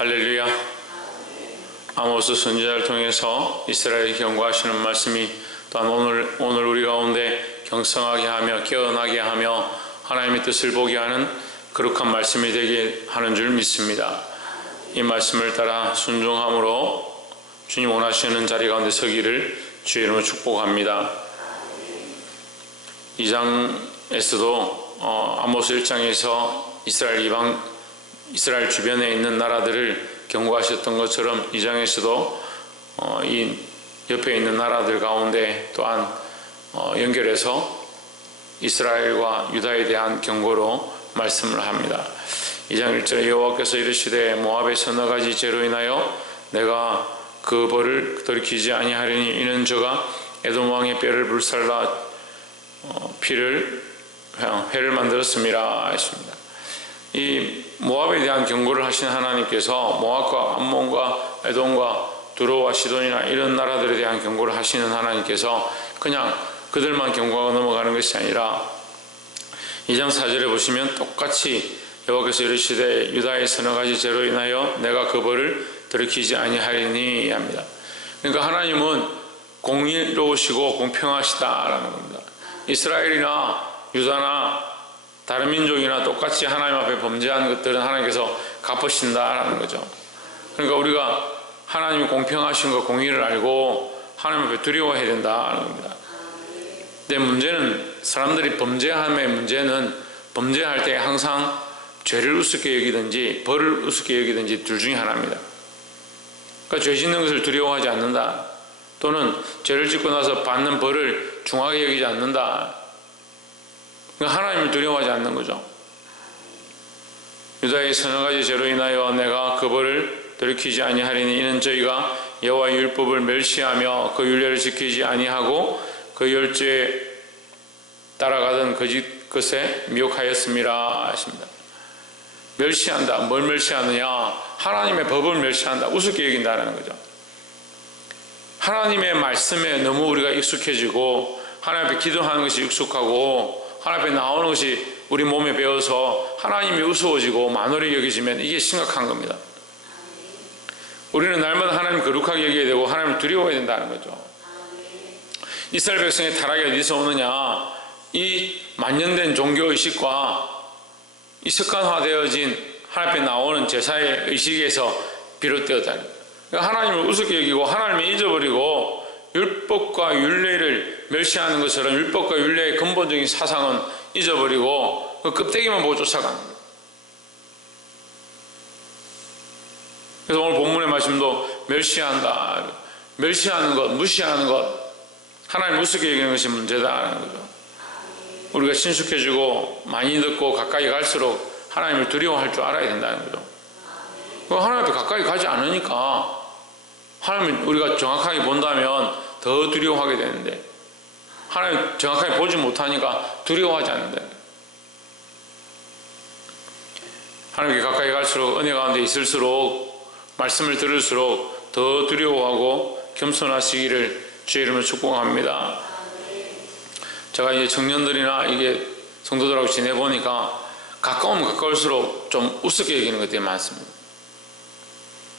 할렐루야. 아모스 선지자를 통해서 이스라엘을 경고하시는 말씀이 또한 오늘 우리 가운데 경성하게 하며 깨어나게 하며 하나님의 뜻을 보게 하는 거룩한 말씀이 되게 하는 줄 믿습니다. 이 말씀을 따라 순종함으로 주님 원하시는 자리 가운데 서기를 주의 이름으로 축복합니다. 2장에서도 아모스 1장에서 이스라엘 주변에 있는 나라들을 경고하셨던 것처럼 2장에서도 이 옆에 있는 나라들 가운데 또한 연결해서 이스라엘과 유다에 대한 경고로 말씀을 합니다. 2장 1절에 여호와께서 이르시되 모압의 서너 가지 죄로 인하여 내가 그 벌을 돌이키지 아니하리니 이는 저가 에돔 왕의 뼈를 불살라 회를 만들었음이라 했습니다. 이 모압에 대한 경고를 하신 하나님께서 모압과 암몬과 에돔과 두로와 시돈이나 이런 나라들에 대한 경고를 하시는 하나님께서 그냥 그들만 경고하고 넘어가는 것이 아니라 2장 4절에 보시면 똑같이 여호와께서 이르시되 유다의 서너 가지 죄로 인하여 내가 그 벌을 돌이키지 아니하리니 합니다. 그러니까 하나님은 공의로우시고 공평하시다라는 겁니다. 이스라엘이나 유다나 다른 민족이나 똑같이 하나님 앞에 범죄한 것들은 하나님께서 갚으신다라는 거죠. 그러니까 우리가 하나님이 공평하신 것, 공의를 알고 하나님 앞에 두려워해야 된다는 겁니다. 근데 문제는 사람들이 범죄함의 문제는 범죄할 때 항상 죄를 우습게 여기든지 벌을 우습게 여기든지 둘 중에 하나입니다. 그러니까 죄 짓는 것을 두려워하지 않는다, 또는 죄를 짓고 나서 받는 벌을 중하게 여기지 않는다. 그러니까 하나님을 두려워하지 않는 거죠. 유다의 서너 가지 죄로 인하여 내가 그 벌을 돌이키지 아니하리니 이는 저희가 여호와의 율법을 멸시하며 그 율례를 지키지 아니하고 그 열죄에 따라가던 거짓 것에 미혹하였음이라 하십니다. 멸시한다. 뭘 멸시하느냐? 하나님의 법을 멸시한다. 우습게 여긴다는 거죠. 하나님의 말씀에 너무 우리가 익숙해지고 하나님 앞에 기도하는 것이 익숙하고 하나님 앞에 나오는 것이 우리 몸에 배어서 하나님이 우스워지고 만홀히 여겨지면 이게 심각한 겁니다. 우리는 날마다 하나님 거룩하게 여겨야 되고 하나님을 두려워해야 된다는 거죠. 이스라엘 백성의 타락이 어디서 오느냐? 이 만연된 종교의식과 이 습관화되어진 하나님 앞에 나오는 제사의 의식에서 비롯되었다. 그러니까 하나님을 우습게 여기고 하나님을 잊어버리고 율법과 율례를 멸시하는 것처럼 율법과 율례의 근본적인 사상은 잊어버리고 그 껍데기만 보고 쫓아가는 거예요. 그래서 오늘 본문의 말씀도 멸시한다. 멸시하는 것, 무시하는 것, 하나님을 우습게 여기는 것이 문제다라는 거죠. 우리가 친숙해지고 많이 듣고 가까이 갈수록 하나님을 두려워할 줄 알아야 된다는 거죠. 하나님 앞에 가까이 가지 않으니까 하나님을 우리가 정확하게 본다면 더 두려워하게 되는데 하나님 정확하게 보지 못하니까 두려워하지 않는다. 하나님께 가까이 갈수록 은혜 가운데 있을수록 말씀을 들을수록 더 두려워하고 겸손하시기를 주의 이름으로 축복합니다. 제가 이제 청년들이나 이게 성도들하고 지내보니까 가까우면 가까울수록 좀 우습게 여기는 것들이 많습니다.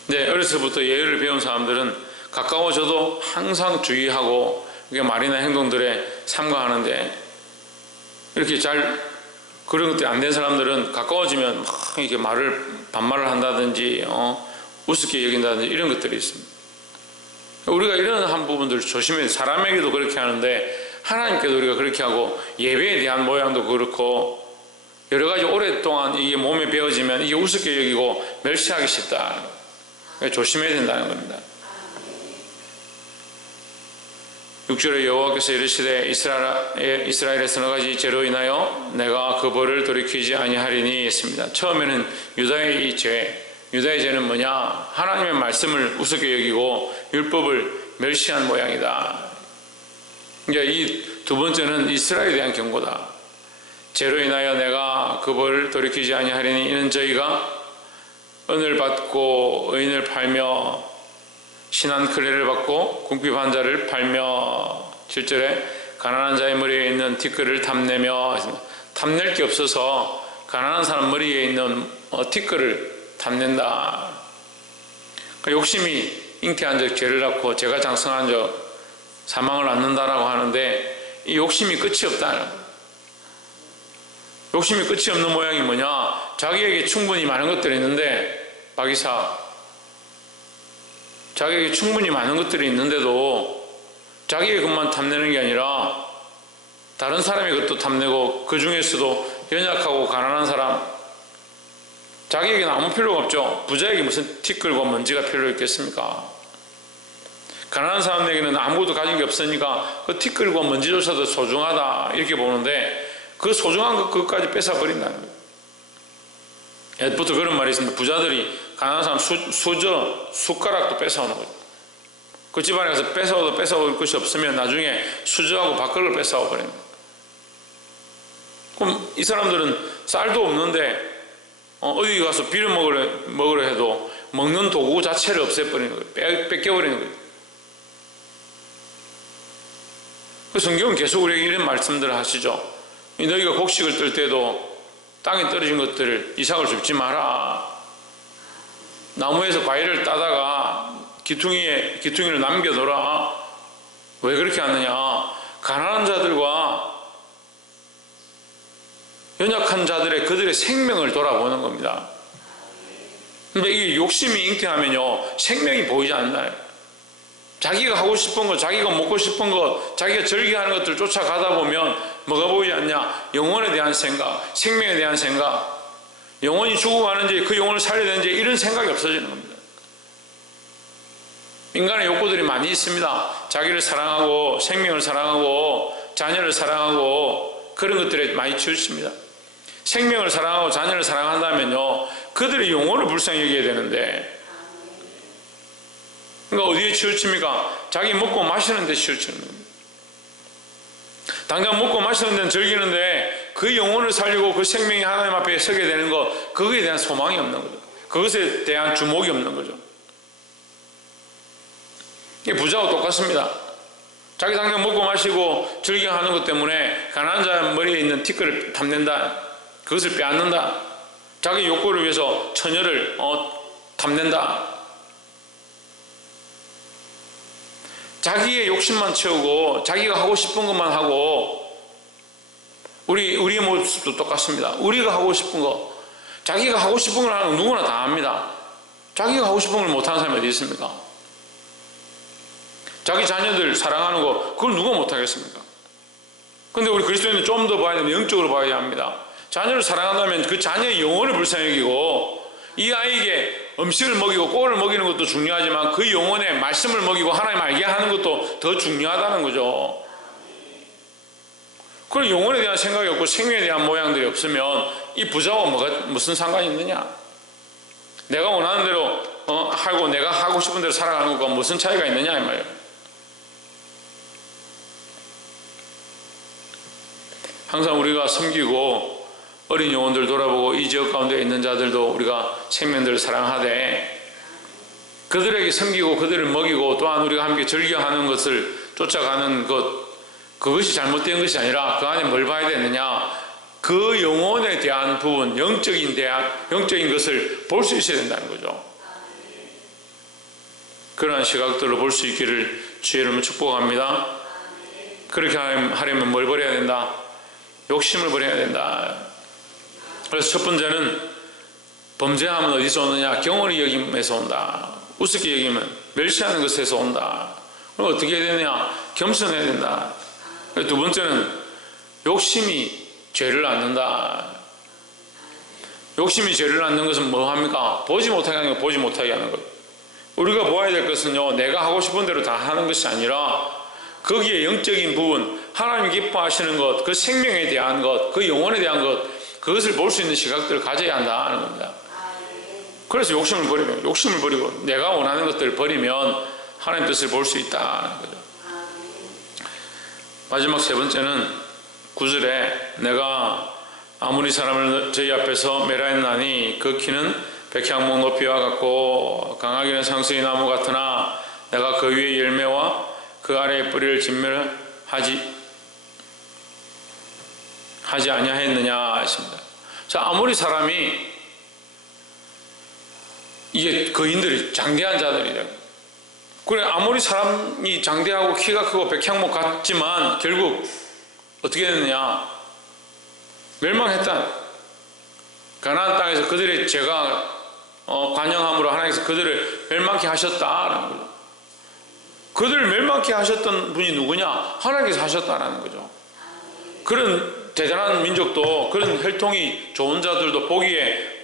근데 어려서부터 예의를 배운 사람들은 가까워져도 항상 주의하고 이게 말이나 행동들에 삼가하는데 이렇게 잘 그런 것들이 안 된 사람들은 가까워지면 막 이렇게 반말을 한다든지 우습게 여긴다든지 이런 것들이 있습니다. 우리가 이런 한 부분들을 조심해야 돼요. 사람에게도 그렇게 하는데 하나님께도 우리가 그렇게 하고 예배에 대한 모양도 그렇고 여러 가지 오랫동안 이게 몸에 배어지면 이게 우습게 여기고 멸시하기 쉽다. 조심해야 된다는 겁니다. 6절에 여호와께서 이르시되 이스라엘의 서너 가지 죄로 인하여 내가 그 벌을 돌이키지 아니하리니 했습니다. 처음에는 유다의 죄는 뭐냐? 하나님의 말씀을 우습게 여기고 율법을 멸시한 모양이다. 그러니까 이 두 번째는 이스라엘에 대한 경고다. 죄로 인하여 내가 그 벌을 돌이키지 아니하리니 이는 저희가 은을 받고 의인을 팔며 신한 클레를 받고 궁핍한 자를 팔며 7절에 가난한 자의 머리에 있는 티끌을 탐내며 탐낼 게 없어서 가난한 사람 머리에 있는 티끌을 탐낸다. 욕심이 잉태한 적 죄를 낳고 죄가 장성한 적 사망을 낳는다라고 하는데, 이 욕심이 끝이 없다. 욕심이 끝이 없는 모양이 뭐냐? 자기에게 충분히 많은 것들이 있는데, 박이사, 자기에게 충분히 많은 것들이 있는데도 자기의 것만 탐내는 게 아니라 다른 사람의 것도 탐내고, 그 중에서도 연약하고 가난한 사람, 자기에게는 아무 필요가 없죠. 부자에게 무슨 티끌과 먼지가 필요 있겠습니까? 가난한 사람에게는 아무것도 가진 게 없으니까 그 티끌과 먼지조차도 소중하다 이렇게 보는데, 그 소중한 것까지 뺏어버린다는 거예요. 옛부터 그런 말이 있습니다. 부자들이 가난한 사람 숟가락도 뺏어오는 거죠. 그 집안에 가서 뺏어올 것이 없으면 나중에 수저하고 밥그릇을 뺏어와 버리는 거예요. 그럼 이 사람들은 쌀도 없는데 어디 가서 비를 먹으려 해도 먹는 도구 자체를 없애버리는 거예요. 뺏겨버리는 거예요. 그 성경은 계속 우리에게 이런 말씀들을 하시죠. 너희가 곡식을 뜰 때도 땅에 떨어진 것들을 이삭을 줍지 마라. 나무에서 과일을 따다가 기퉁이를 남겨둬라. 왜 그렇게 하느냐? 가난한 자들과 연약한 자들의 그들의 생명을 돌아보는 겁니다. 근데 이게 욕심이 잉태하면요, 생명이 보이지 않나요? 자기가 하고 싶은 것, 자기가 먹고 싶은 것, 자기가 즐겨하는 것들 쫓아가다 보면 뭐가 보이지 않냐? 영혼에 대한 생각, 생명에 대한 생각, 영혼이 죽어가는지 그 영혼을 살려야 되는지 이런 생각이 없어지는 겁니다. 인간의 욕구들이 많이 있습니다. 자기를 사랑하고 생명을 사랑하고 자녀를 사랑하고 그런 것들에 많이 치우칩니다. 생명을 사랑하고 자녀를 사랑한다면요, 그들의 영혼을 불쌍히 여겨야 되는데, 그러니까 어디에 치우칩니까? 자기 먹고 마시는 데 치우치는 겁니다. 당장 먹고 마시는 데는 즐기는데 그 영혼을 살리고 그 생명이 하나님 앞에 서게 되는 것, 그거에 대한 소망이 없는 거죠. 그것에 대한 주목이 없는 거죠. 이게 부자와 똑같습니다. 자기 당장 먹고 마시고 즐겨하는 것 때문에 가난한 자 머리에 있는 티끌을 탐낸다. 그것을 빼앗는다. 자기 욕구를 위해서 처녀를 탐낸다. 자기의 욕심만 채우고 자기가 하고 싶은 것만 하고, 우리의 모습도 똑같습니다. 우리가 하고 싶은 거, 자기가 하고 싶은 걸 하는 건 누구나 다 합니다. 자기가 하고 싶은 걸 못하는 사람이 어디 있습니까? 자기 자녀들 사랑하는 거, 그걸 누가 못하겠습니까? 근데 우리 그리스도인은 좀 더 봐야 되면 영적으로 봐야 합니다. 자녀를 사랑한다면 그 자녀의 영혼을 불쌍히 여기고, 이 아이에게 음식을 먹이고 꼴을 먹이는 것도 중요하지만 그 영혼에 말씀을 먹이고 하나님 알게 하는 것도 더 중요하다는 거죠. 그런 영혼에 대한 생각이 없고 생명에 대한 모양들이 없으면 이 부자와 무슨 상관이 있느냐? 내가 원하는 대로 하고 내가 하고 싶은 대로 살아가는 것과 무슨 차이가 있느냐 이 말이에요. 항상 우리가 섬기고 어린 영혼들 돌아보고 이 지역 가운데 있는 자들도 우리가 생명들을 사랑하되, 그들에게 섬기고 그들을 먹이고 또한 우리가 함께 즐겨하는 것을 쫓아가는 것, 그것이 잘못된 것이 아니라 그 안에 뭘 봐야 되느냐? 그 영혼에 대한 부분, 영적인 것을 볼 수 있어야 된다는 거죠. 그러한 시각들로 볼 수 있기를 주의 이름으로 축복합니다. 그렇게 하려면 뭘 버려야 된다? 욕심을 버려야 된다. 그래서 첫 번째는 범죄함은 어디서 오느냐? 경홀히 여김에서 온다. 우습게 여기면 멸시하는 것에서 온다. 그럼 어떻게 해야 되느냐? 겸손해야 된다. 두 번째는 욕심이 죄를 낳는다. 욕심이 죄를 낳는 것은 뭐 합니까? 보지 못하게 하는 거, 보지 못하게 하는 것. 우리가 보아야 될 것은요, 내가 하고 싶은 대로 다 하는 것이 아니라 거기에 영적인 부분, 하나님이 기뻐하시는 것, 그 생명에 대한 것, 그 영혼에 대한 것, 그것을 볼 수 있는 시각들을 가져야 한다는 겁니다. 그래서 욕심을 버리고 내가 원하는 것들을 버리면 하나님 뜻을 볼 수 있다는 거죠. 마지막 세 번째는 9절에 내가 아무리 사람을 저희 앞에서 멸하였나니 그 키는 백향목 높이와 같고 강하기는 상수의 나무 같으나 내가 그 위에 열매와 그 아래의 뿌리를 진멸하지 아니하였느냐 하십니다. 자, 아무리 사람이 이게 거인들이 장대한 자들이다. 그래 아무리 사람이 장대하고 키가 크고 백향목 같지만 결국 어떻게 됐느냐? 멸망했다. 가나안 땅에서 그들의 죄가 관영함으로 하나님께서 그들을 멸망케 하셨다라는 거죠. 그들을 멸망케 하셨던 분이 누구냐? 하나님께서 하셨다라는 거죠. 그런 대단한 민족도, 그런 혈통이 좋은 자들도 보기에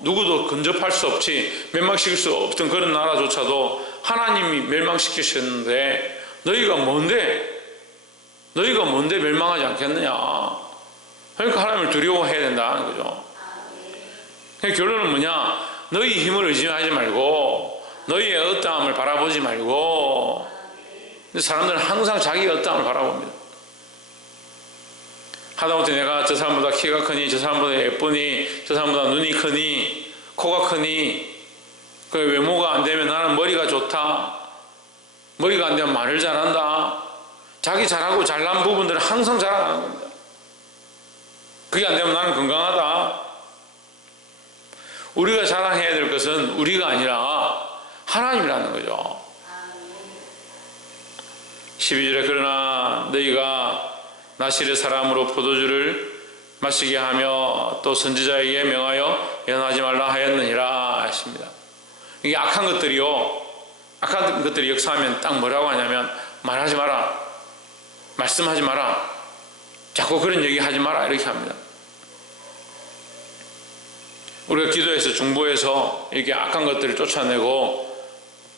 누구도 근접할 수 없이 멸망시킬 수 없던 그런 나라조차도 하나님이 멸망시키셨는데 너희가 뭔데 멸망하지 않겠느냐? 그러니까 하나님을 두려워해야 된다는 거죠. 결론은 뭐냐? 너희 힘을 의지하지 말고 너희의 어떠함을 바라보지 말고. 근데 사람들은 항상 자기의 어떠함을 바라봅니다. 하다못해 내가 저 사람보다 키가 크니, 저 사람보다 예쁘니, 저 사람보다 눈이 크니, 코가 크니, 그 외모가 안 되면 나는 머리가 좋다, 머리가 안 되면 말을 잘한다. 자기 잘하고 잘난 부분들은 항상 자랑하는 겁니다. 그게 안 되면 나는 건강하다. 우리가 자랑해야 될 것은 우리가 아니라 하나님이라는 거죠. 12절에 그러나 너희가 나실의 사람으로 포도주를 마시게 하며 또 선지자에게 명하여 연하지 말라 하였느니라 하십니다. 이게 악한 것들이 역사하면 딱 뭐라고 하냐면 말하지 마라, 말씀하지 마라, 자꾸 그런 얘기 하지 마라 이렇게 합니다. 우리가 기도해서 중보해서 이렇게 악한 것들을 쫓아내고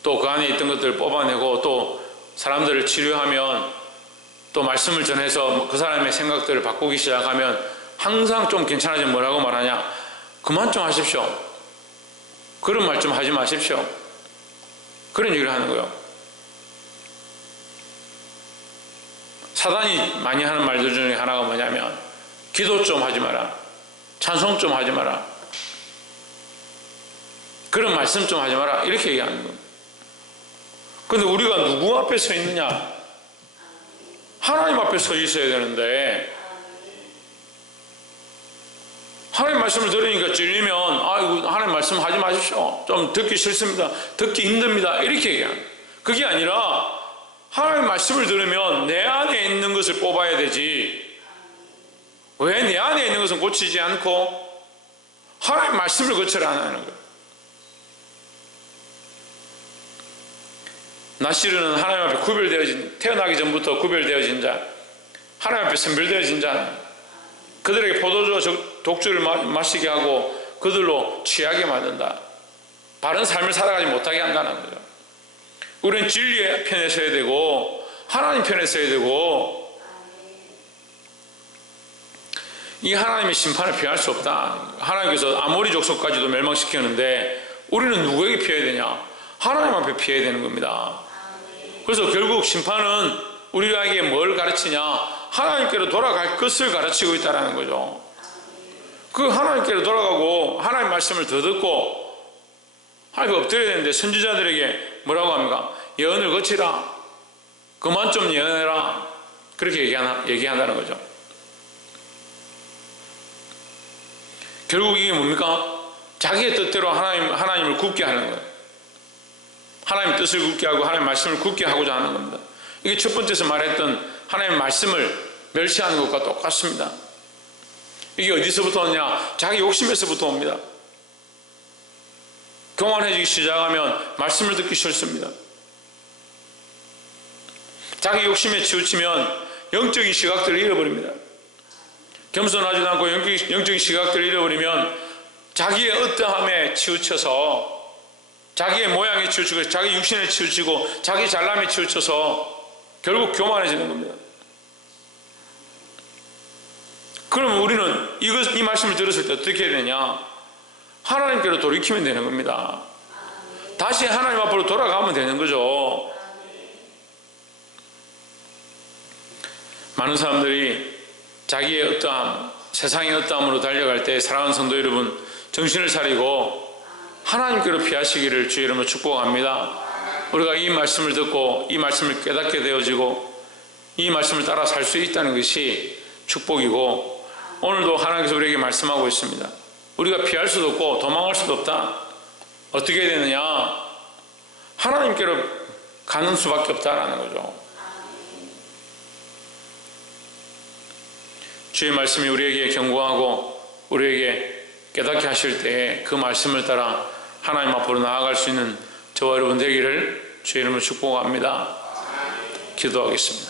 또 그 안에 있던 것들을 뽑아내고 또 사람들을 치료하면 또 말씀을 전해서 그 사람의 생각들을 바꾸기 시작하면 항상 좀 괜찮아지면 뭐라고 말하냐? 그만 좀 하십시오. 그런 말 좀 하지 마십시오. 그런 얘기를 하는 거예요. 사단이 많이 하는 말들 중에 하나가 뭐냐면 기도 좀 하지 마라, 찬송 좀 하지 마라, 그런 말씀 좀 하지 마라 이렇게 얘기하는 겁니다. 그런데 우리가 누구 앞에 서 있느냐? 하나님 앞에 서 있어야 되는데 하나님 말씀을 들으니까 찔리면 아이고 하나님 말씀 하지 마십시오, 좀 듣기 싫습니다, 듣기 힘듭니다 이렇게 얘기하는 거예요. 그게 아니라 하나님 말씀을 들으면 내 안에 있는 것을 뽑아야 되지, 왜 내 안에 있는 것은 고치지 않고 하나님 말씀을 거쳐라 안 하는 거예요. 나시르는 하나님 앞에 구별되어진, 태어나기 전부터 구별되어진 자, 하나님 앞에 선별되어진 자, 그들에게 포도주와 독주를 마시게 하고 그들로 취하게 만든다. 바른 삶을 살아가지 못하게 한다는 거죠. 우리는 진리의 편에 서야 되고 하나님 편에 서야 되고 이 하나님의 심판을 피할 수 없다. 하나님께서 아모리 족속까지도 멸망시키는데 우리는 누구에게 피해야 되냐? 하나님 앞에 피해야 되는 겁니다. 그래서 결국 심판은 우리에게 뭘 가르치냐? 하나님께로 돌아갈 것을 가르치고 있다는 거죠. 그 하나님께로 돌아가고 하나님 말씀을 더 듣고 하나님 엎드려야 되는데 선지자들에게 뭐라고 합니까? 예언을 거치라, 그만 좀 예언해라, 그렇게 얘기한다는 거죠. 결국 이게 뭡니까? 자기의 뜻대로 하나님을 굽게 하는 거예요. 하나님 뜻을 굽게 하고 하나님 말씀을 굽게 하고자 하는 겁니다. 이게 첫 번째에서 말했던 하나님 말씀을 멸시하는 것과 똑같습니다. 이게 어디서부터 오냐? 자기 욕심에서부터 옵니다. 교만해지기 시작하면 말씀을 듣기 싫습니다. 자기 욕심에 치우치면 영적인 시각들을 잃어버립니다. 겸손하지도 않고 영적인 시각들을 잃어버리면 자기의 어떠함에 치우쳐서 자기의 모양에 치우치고 자기 육신에 치우치고 자기 잘남에 치우쳐서 결국 교만해지는 겁니다. 그러면 우리는 이 말씀을 들었을 때 어떻게 해야 되냐? 하나님께로 돌이키면 되는 겁니다. 다시 하나님 앞으로 돌아가면 되는 거죠. 많은 사람들이 자기의 어떠함, 세상의 어떠함으로 달려갈 때 사랑하는 성도 여러분, 정신을 차리고 하나님께로 피하시기를 주의 이름으로 축복합니다. 우리가 이 말씀을 듣고 이 말씀을 깨닫게 되어지고 이 말씀을 따라 살 수 있다는 것이 축복이고, 오늘도 하나님께서 우리에게 말씀하고 있습니다. 우리가 피할 수도 없고 도망할 수도 없다. 어떻게 되느냐? 하나님께로 가는 수밖에 없다라는 거죠. 주의 말씀이 우리에게 경고하고 우리에게 깨닫게 하실 때 그 말씀을 따라 하나님 앞으로 나아갈 수 있는 저와 여러분 되기를 주의 이름으로 축복합니다. 기도하겠습니다.